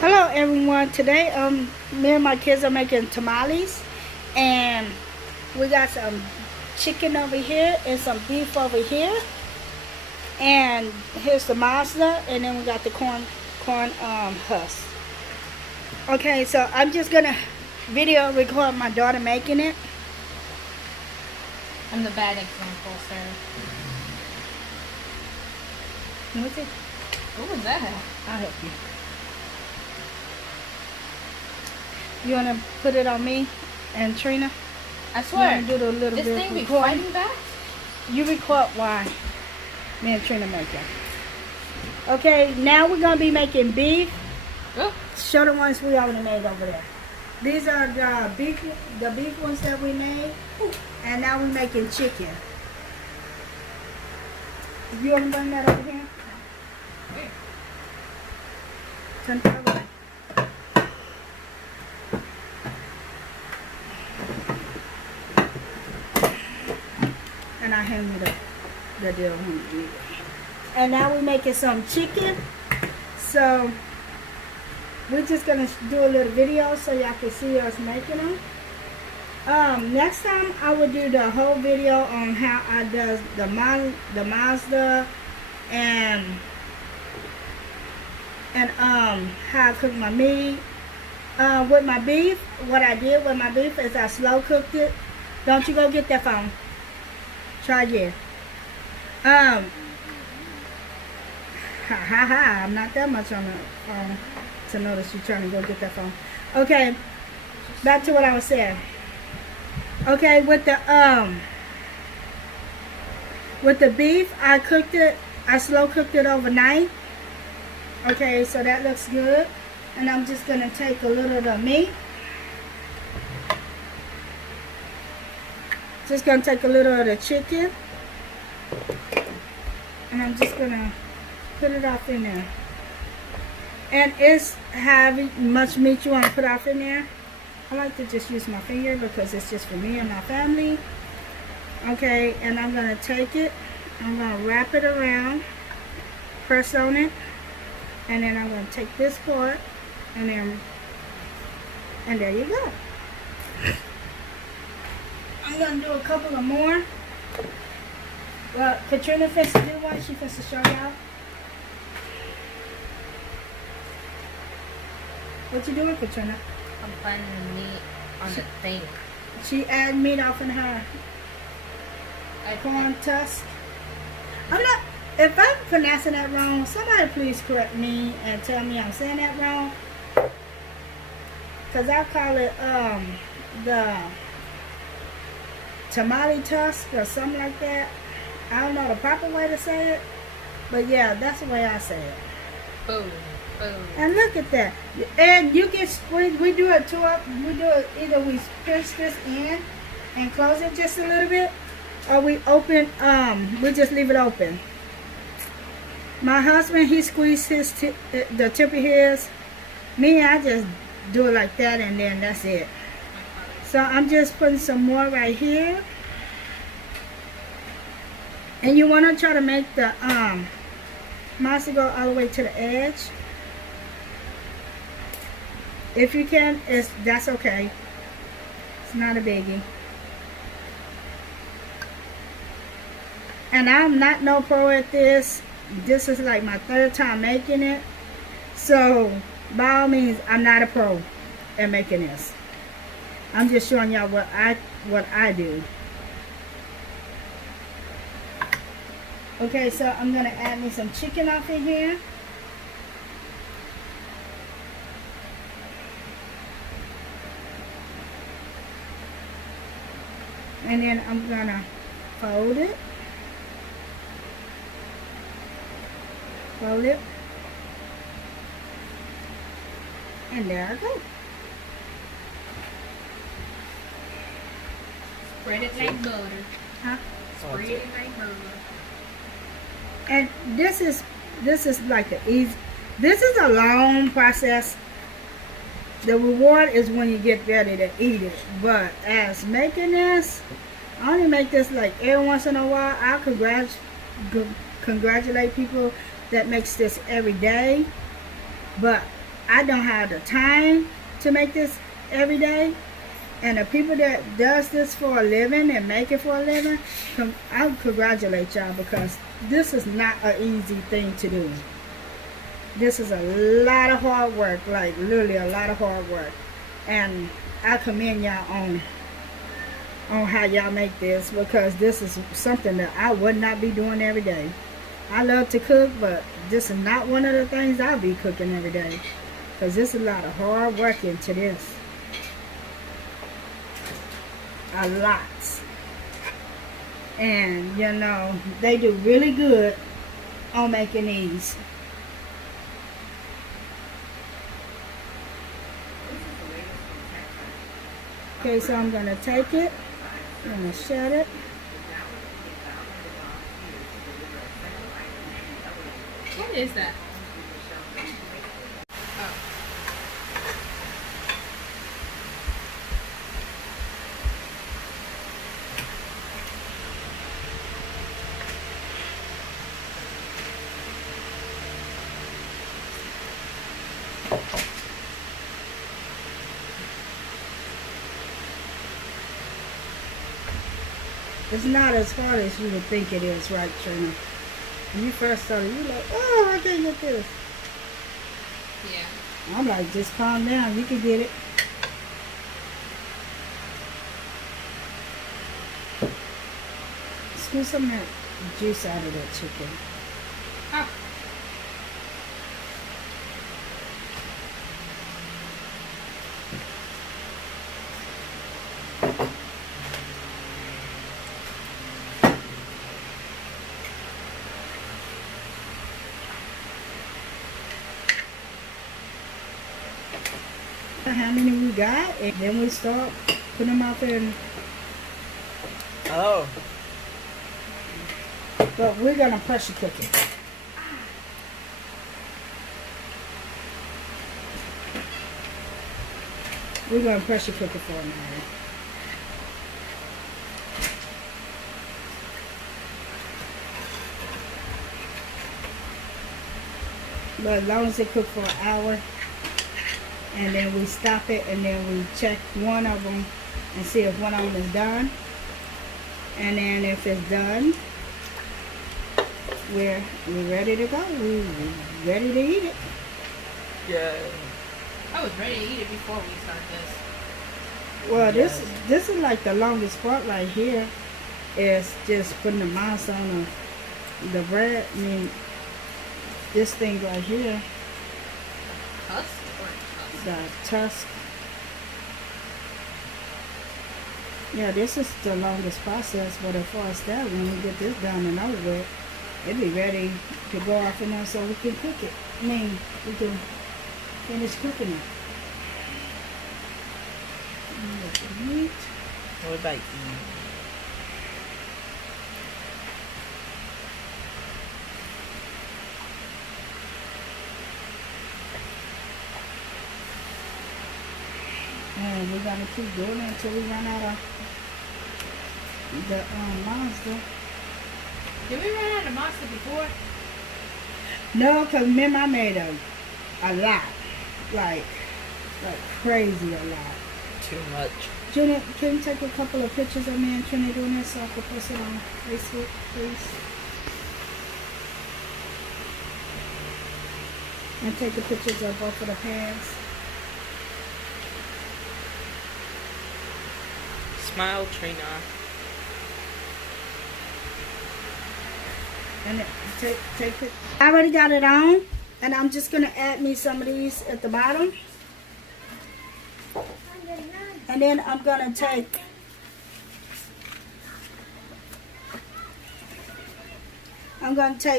Hello everyone. Today me and my kids are making tamales, and we got some chicken over here and some beef over here, and here's the Mazda, and then we got the corn husk. Okay, so I'm just gonna video record my daughter making it. I'm the bad example, sir. What's it? What was that? I'll help you. You wanna put it on me and Trina? I swear. Do the little this bit thing be recording? fighting back? You record why me and Trina make it. Okay, now we're gonna be making beef. Oh. Show the ones we already made over there. These are the beef ones that we made, and now we're making chicken. You wanna bring that over here? Okay. Turn it over there. And I hand you the deal. And now we're making some chicken. So we're just gonna do a little video so y'all can see us making them. Next time I will do the whole video on how I does the Mazda and how I cook my meat. With my beef, what I did with my beef is I slow cooked it. Don't you go get that phone. Try again. I'm not that much on the phone to notice you trying to go get that phone. Okay, back to what I was saying. Okay, with the beef, I cooked it. I slow cooked it overnight. Okay, so that looks good. And I'm just gonna take a little of the meat. Just gonna take a little of the chicken, and I'm just gonna put it off in there. And it's having much meat you want to put off in there. I like to just use my finger because it's just for me and my family. Okay, and I'm gonna take it. I'm gonna wrap it around, press on it, and then I'm gonna take this part, and there you go. I'm gonna do a couple of more. Well, Katrina fits to do one. She fits to show y'all. What you doing, Katrina? I'm finding the meat on the thing. She add meat off in her corn tusk. I'm not. If I'm pronouncing that wrong, somebody please correct me and tell me I'm saying that wrong. Cause I call it the tamale tusk or something like that. I don't know the proper way to say it, but yeah, that's the way I say it. Boom, boom. And look at that. And you get squeezed. We do it either we pinch this in and close it just a little bit, or we open. We just leave it open. My husband, he squeezed the tip of his. Me, I just do it like that, and then that's it. So I'm just putting some more right here. And you want to try to make the masa go all the way to the edge. If you can, that's okay. It's not a biggie. And I'm not no pro at this. This is like my third time making it. So by all means, I'm not a pro at making this. I'm just showing y'all what I do. Okay, so I'm gonna add me some chicken off in here. And then I'm gonna fold it. Fold it. And there I go. Spread it like butter. Huh? Spread it like butter. And this is like the easy. This is a long process. The reward is when you get ready to eat it. But as making this, I only make this like every once in a while. I congratulate people that makes this every day. But I don't have the time to make this every day. And the people that does this for a living and make it for a living, I congratulate y'all, because this is not an easy thing to do. This is a lot of hard work, like literally a lot of hard work. And I commend y'all on how y'all make this, because this is something that I would not be doing every day. I love to cook, but this is not one of the things I'll be cooking every day, because there's a lot of hard work into this. A lot. And you know, they do really good on making these. Okay, so I'm gonna take it, I'm gonna shut it. What is that? It's not as hard as you would think it is, right, Trina? When you first started, you were like, oh, I can't get this. Yeah. I'm like, just calm down, you can get it. Squeeze some of that juice out of that chicken. Oh. How many we got, and then we start putting them out there. And, Oh. but we're gonna pressure cook it. We're gonna pressure cook it for a minute. But as long as it cooks for an hour, and then we stop it, and then we check one of them and see if one of them is done. And then if it's done, we're ready to go. We're ready to eat it. Yeah. I was ready to eat it before we start this. Well, Yes. this is like the longest part right here. Is just putting the mouse on the bread. I mean, this thing right here, Husk or tusk? the tusk. Yeah, this is the longest process, but as far as that, when we get this done and over with, it'll be ready to go off in there so we can cook it. I mean, we can finish cooking it. Look at the meat. What about you? And we're gonna keep doing it until we run out of the monster. Did we run out of monster before? No, because remember I made a lot. Like crazy a lot. Too much. Trina, can you take a couple of pictures of me and Trina doing this so I can post it on Facebook, please? And take the pictures of both of the pans. Smile, Trina. And take it. I already got it on, and I'm just gonna add me some of these at the bottom. And then I'm gonna take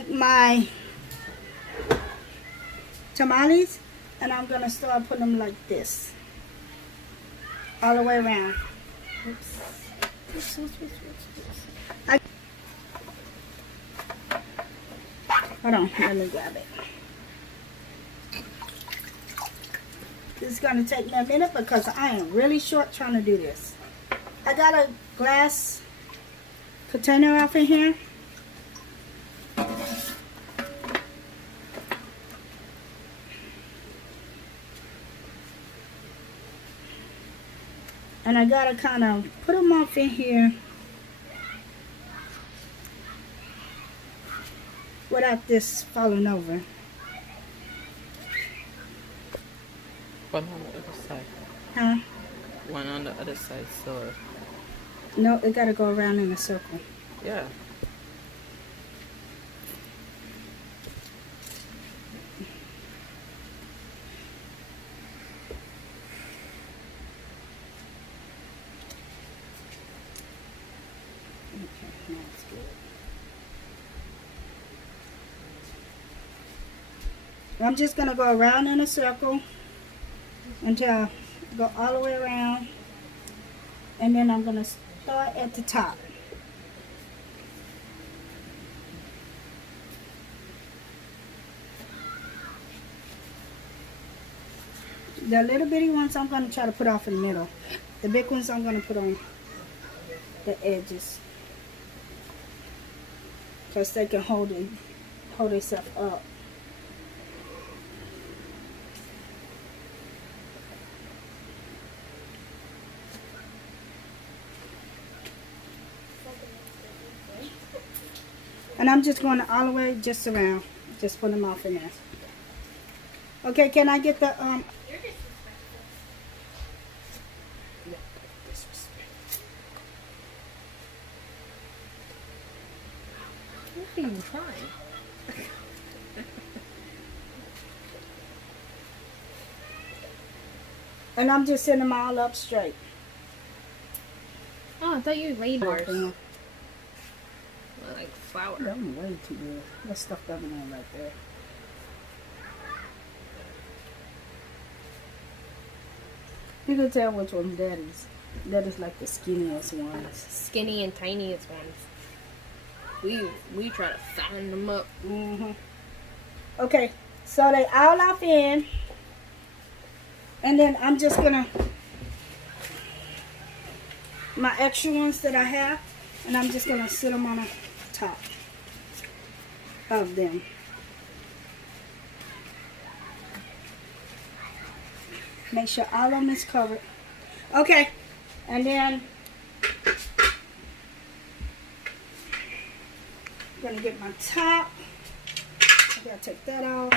my tamales, and I'm gonna start putting them like this, all the way around. Oops. Hold on, let me grab it. This is going to take me a minute because I am really short trying to do this. I got a glass container off in here. And I gotta kind of put them off in here without this falling over. One on the other side. Huh? One on the other side, so. No, it gotta go around in a circle. Yeah. Okay, now it's good. I'm just gonna go around in a circle until I go all the way around, and then I'm gonna start at the top. The little bitty ones I'm gonna try to put off in the middle. The big ones I'm gonna put on the edges, because they can hold themselves up. And I'm just going all the way just around. Just put them off in there. Okay, can I get the You're disrespectful. What are you trying? And I'm just setting them all up straight. Oh, I thought you laid yours. Yeah. Like flour. That one way too good. Let's stuff that one in right there. You can tell which one's daddy's. That is like the skinniest ones. Skinny and tiniest ones. We try to fatten them up. Okay, so they all off in. And then I'm just gonna, my extra ones that I have, and I'm just gonna sit them on the top of them. Make sure all of them is covered. Okay, and then I'm gonna get my top. I gotta take that off.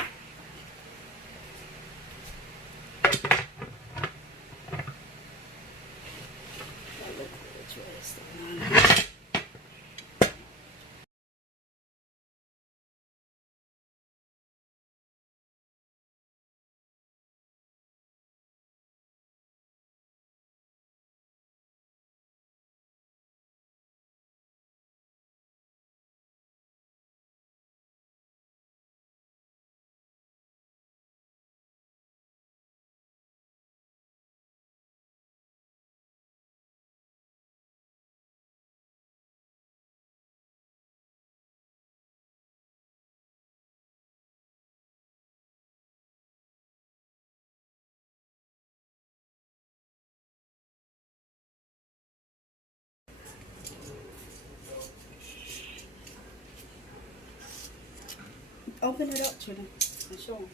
Open it up to them and show them.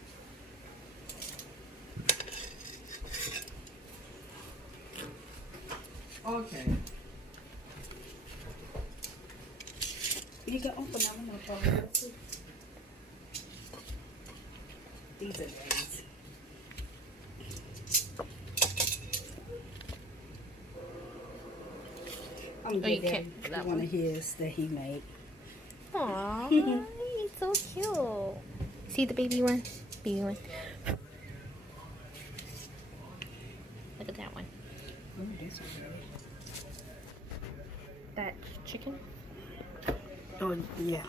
Okay. You can open them. I'm gonna try to These are days. I'm gonna you give can't him do that one of his that he made. Aww, it's so cute. See the baby one? Baby one. Look at that one. Oh, this one's ready. That chicken? Oh, yeah.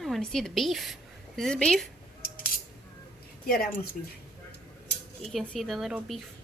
I want to see the beef. Is this beef? Yeah, that one's beef. You can see the little beef.